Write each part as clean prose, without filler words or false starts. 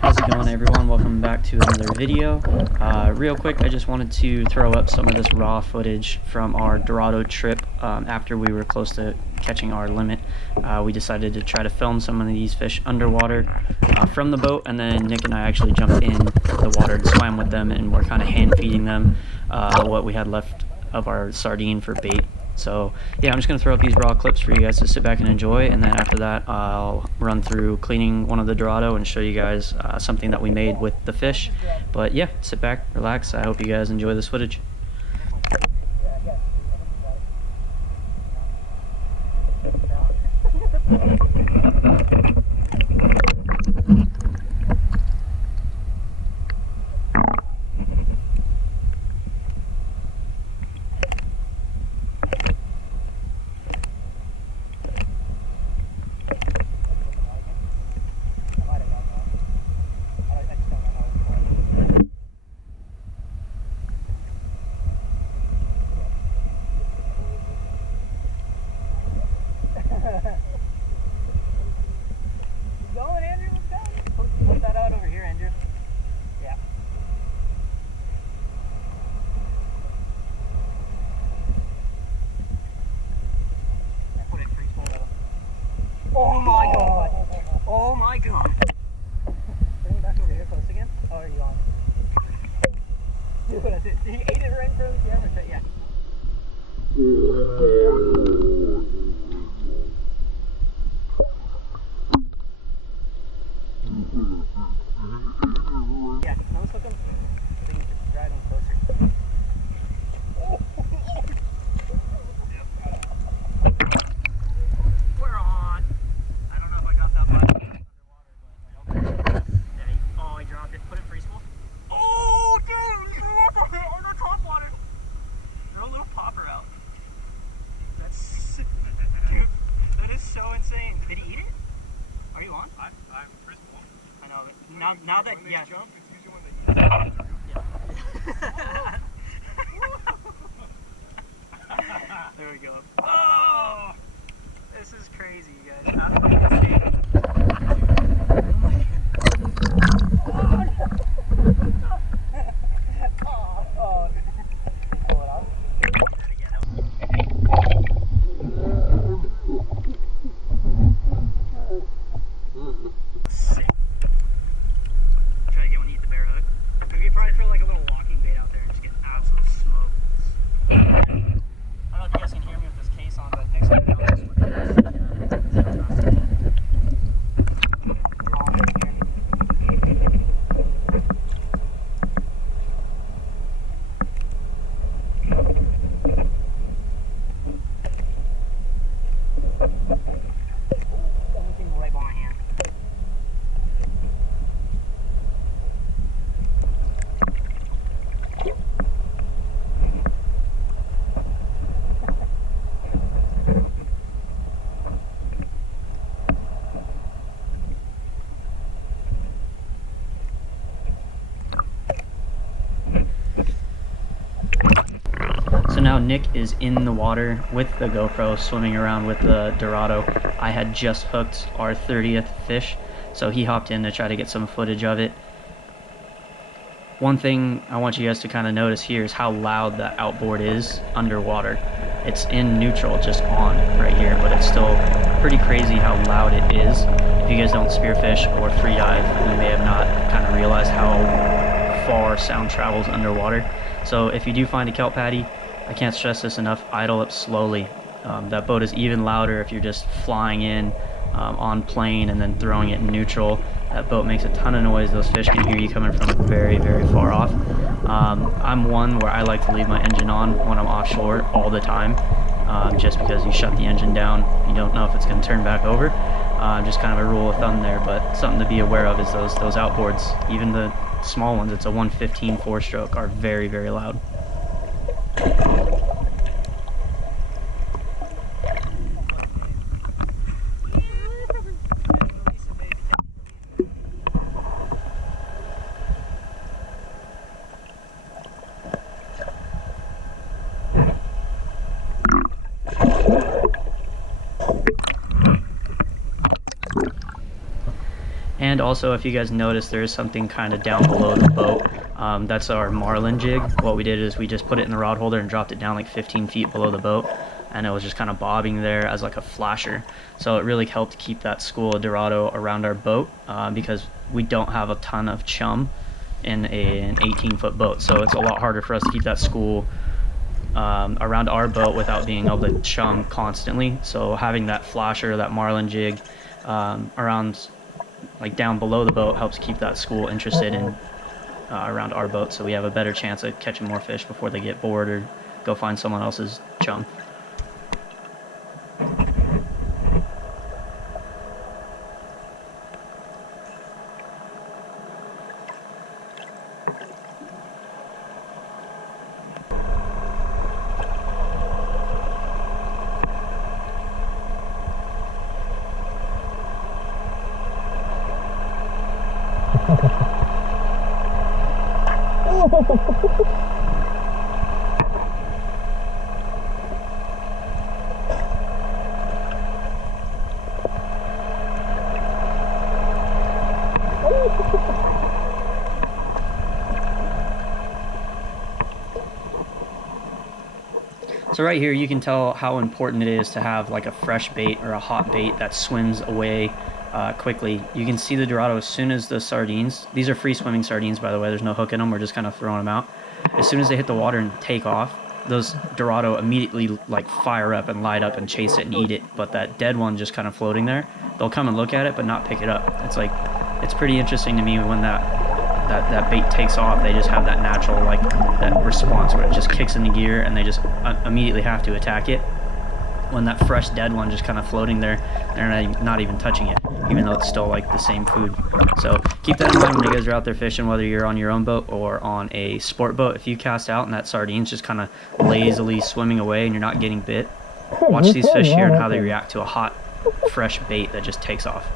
How's it going, everyone? Welcome back to another video. Real quick, I just wanted to throw up some of this raw footage from our Dorado trip. After we were close to catching our limit, we decided to try to film some of these fish underwater from the boat, and then Nick and I actually jumped in the water and swam with them, and we're kind of hand feeding them what we had left of our sardine for bait. So yeah, I'm just going to throw up these raw clips for you guys to sit back and enjoy, and then after that I'll run through cleaning one of the Dorado and show you guys something that we made with the fish. But yeah, sit back, relax. I hope you guys enjoy this footage. Going, Andrew, let's go. Put that out over here, Andrew. Yeah. I put it free flow. Oh my god! Oh my god! Bring it back over here close again. Oh, are you on? Dude, that's it. He ate it right in front of the camera. Yeah. Yeah, no, let's hook him. I think he's driving closer. We're on. I don't know if I got that button underwater, but oh, he dropped it. Put it free spool. Oh, dude, he threw up on the top water. Throw a little popper out. That's dude, that is so insane. Did he eat it? Are you on? I'm free spool. I know, but now that when yeah. Jump, it's usually when they eat. Yeah. There we go. Oh, this is crazy, you guys. Absolutely insane. Oh. Pull it off. Sick. Try to get one to eat the bear hook. We could probably throw like a little walking bait out there and just get absolute smoke. I don't know if you guys can hear me with this case on, but next time I know this with everything right by my hand. So now Nick is in the water with the GoPro, swimming around with the Dorado. I had just hooked our 30th fish, so he hopped in to try to get some footage of it. One thing I want you guys to kind of notice here is how loud the outboard is underwater. It's in neutral, just on right here, but it's still pretty crazy how loud it is. If you guys don't spearfish or free dive, you may have not kind of realized how far sound travels underwater. So if you do find a kelp patty, I can't stress this enough, idle up slowly. That boat is even louder if you're just flying in on plane and then throwing it in neutral. That boat makes a ton of noise. Those fish can hear you coming from very, very far off. I'm one where I like to leave my engine on when I'm offshore all the time, just because you shut the engine down, you don't know if it's going to turn back over. Just kind of a rule of thumb there, but something to be aware of is those outboards, even the small ones, it's a 115 4-stroke, are very, very loud. And also, if you guys notice, there is something kind of down below the boat. That's our marlin jig. What we did is we just put it in the rod holder and dropped it down like 15 feet below the boat, and it was just kind of bobbing there as like a flasher. So it really helped keep that school of Dorado around our boat, because we don't have a ton of chum in an 18-foot boat. So it's a lot harder for us to keep that school around our boat without being able to chum constantly. So having that flasher, that marlin jig around, like down below the boat, helps keep that school interested in around our boat, so we have a better chance of catching more fish before they get bored or go find someone else's chum. So right here you can tell how important it is to have like a fresh bait or a hot bait that swims away quickly. You can see the Dorado as soon as the sardines, these are free swimming sardines by the way, there's no hook in them, we're just kind of throwing them out. As soon as they hit the water and take off, those Dorado immediately like fire up and light up and chase it and eat it, but that dead one just kind of floating there, they'll come and look at it but not pick it up. It's like, it's pretty interesting to me when that bait takes off, they just have that natural, like, that response where it just kicks into gear and they just immediately have to attack it. When that fresh dead one just kind of floating there, they're not even touching it, even though it's still like the same food. So keep that in mind when you guys are out there fishing, whether you're on your own boat or on a sport boat. If you cast out and that sardines just kind of lazily swimming away and you're not getting bit, watch these fish here and how they react to a hot, fresh bait that just takes off.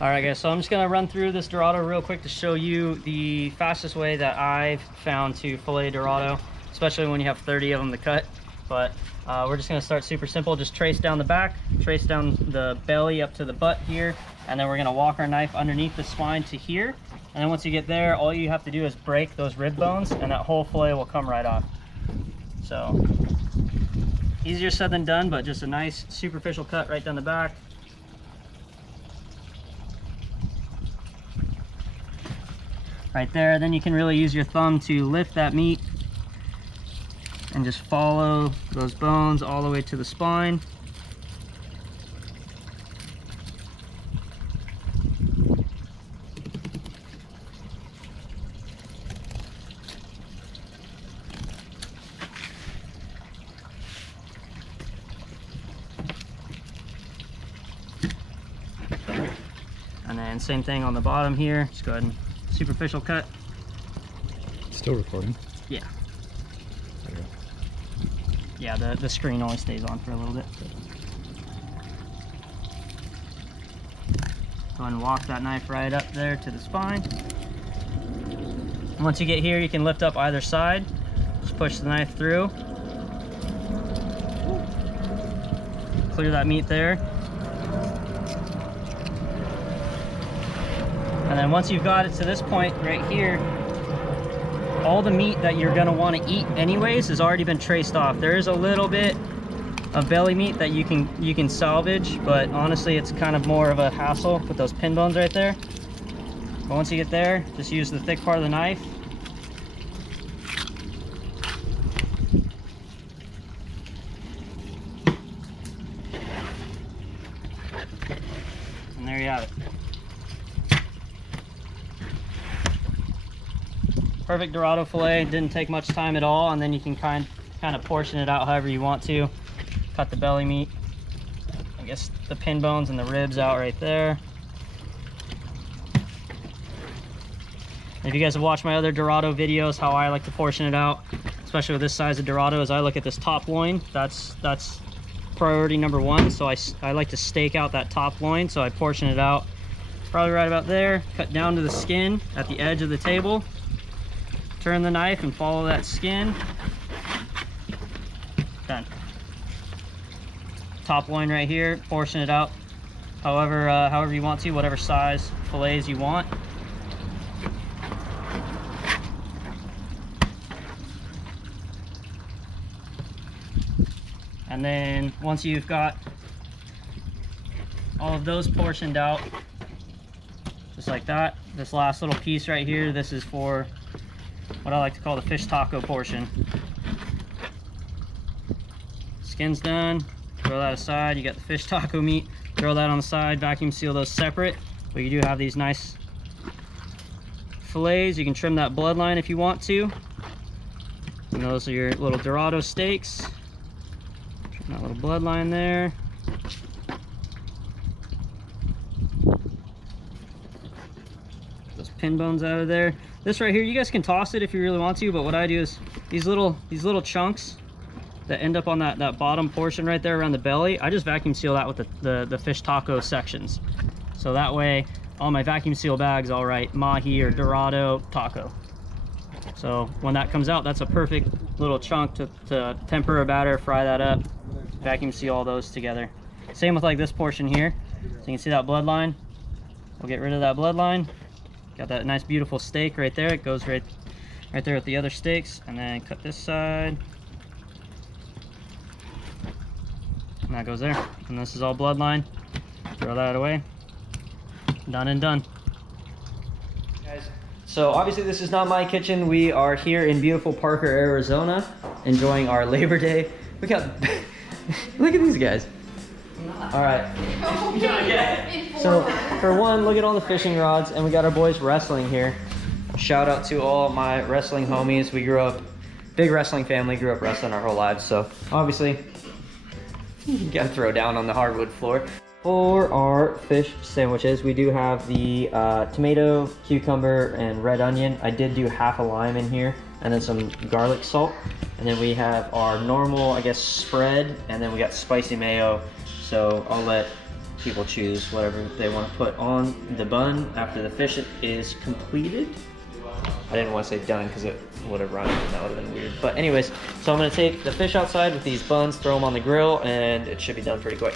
Alright guys, so I'm just going to run through this Dorado real quick to show you the fastest way that I've found to fillet Dorado, especially when you have 30 of them to cut. But we're just going to start super simple. Just trace down the back, trace down the belly up to the butt here, and then we're going to walk our knife underneath the spine to here. And then once you get there, all you have to do is break those rib bones and that whole fillet will come right off. So easier said than done, but just a nice superficial cut right down the back. Right there, then you can really use your thumb to lift that meat and just follow those bones all the way to the spine. And then same thing on the bottom here, just go ahead and superficial cut. Still recording? Yeah. Okay. Yeah, the screen always stays on for a little bit. Go ahead and walk that knife right up there to the spine. Once you get here, you can lift up either side. Just push the knife through. Clear that meat there. And then once you've got it to this point right here, all the meat that you're gonna want to eat anyways has already been traced off. There is a little bit of belly meat that you can salvage, but honestly it's kind of more of a hassle with those pin bones right there. But once you get there, just use the thick part of the knife. And there you have it. Perfect Dorado fillet. Didn't take much time at all, and then you can kind of portion it out however you want to. Cut the belly meat, I guess the pin bones and the ribs out right there. If you guys have watched my other Dorado videos, how I like to portion it out, especially with this size of Dorado, is I look at this top loin. That's priority number one. So I like to stake out that top loin, so I portion it out probably right about there. Cut down to the skin at the edge of the table. Turn the knife and follow that skin. Done. Top loin right here, portion it out however you want to, whatever size fillets you want. And then once you've got all of those portioned out, just like that, this last little piece right here, this is for what I like to call the fish taco portion. Skin's done, throw that aside. You got the fish taco meat, throw that on the side, vacuum seal those separate. But you do have these nice fillets. You can trim that bloodline if you want to. And those are your little Dorado steaks. Trim that little bloodline there. Those pin bones out of there. This right here, you guys can toss it if you really want to, but what I do is these little chunks that end up on that bottom portion right there around the belly, I just vacuum seal that with the fish taco sections. So that way, all my vacuum seal bags, I'll write Mahi or Dorado taco. So when that comes out, that's a perfect little chunk to temper or batter, fry that up, vacuum seal all those together. Same with like this portion here. So you can see that bloodline. We'll get rid of that bloodline. Got that nice beautiful steak right there. It goes right there with the other steaks. And then cut this side. And that goes there. And this is all bloodline. Throw that away. Done and done. Guys, so obviously this is not my kitchen. We are here in beautiful Parker, Arizona, enjoying our Labor Day. We got, look at these guys. All right. So for one, look at all the fishing rods, and we got our boys wrestling here. Shout out to all my wrestling homies. We grew up, big wrestling family, grew up wrestling our whole lives. So obviously, you gotta throw down on the hardwood floor. For our fish sandwiches, we do have the tomato, cucumber, and red onion. I did do half a lime in here, and then some garlic salt. And then we have our normal, I guess, spread, and then we got spicy mayo. So I'll let people choose whatever they want to put on the bun after the fish is completed. I didn't want to say done because it would have run and that would have been weird. But anyways, so I'm going to take the fish outside with these buns, throw them on the grill, and it should be done pretty quick.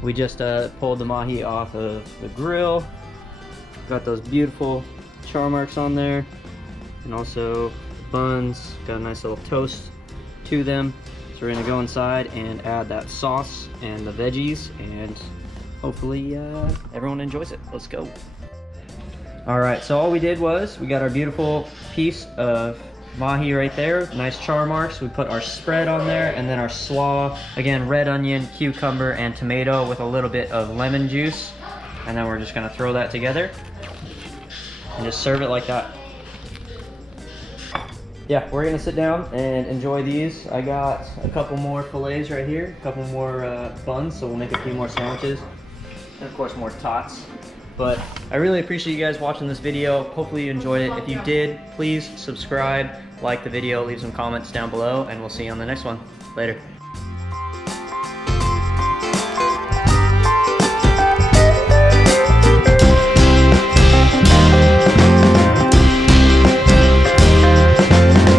We just pulled the mahi off of the grill. Got those beautiful char marks on there, and also buns. Got a nice little toast to them. So we're gonna go inside and add that sauce and the veggies, and hopefully everyone enjoys it. Let's go. All right, so all we did was we got our beautiful piece of mahi right there, nice char marks. We put our spread on there, and then our slaw, again, red onion, cucumber, and tomato with a little bit of lemon juice. And then we're just gonna throw that together and just serve it like that. Yeah, we're gonna sit down and enjoy these. I got a couple more fillets right here, a couple more buns, so we'll make a few more sandwiches. And of course, more tots. But I really appreciate you guys watching this video. Hopefully you enjoyed it. If you did, please subscribe, like the video, leave some comments down below, and we'll see you on the next one. Later.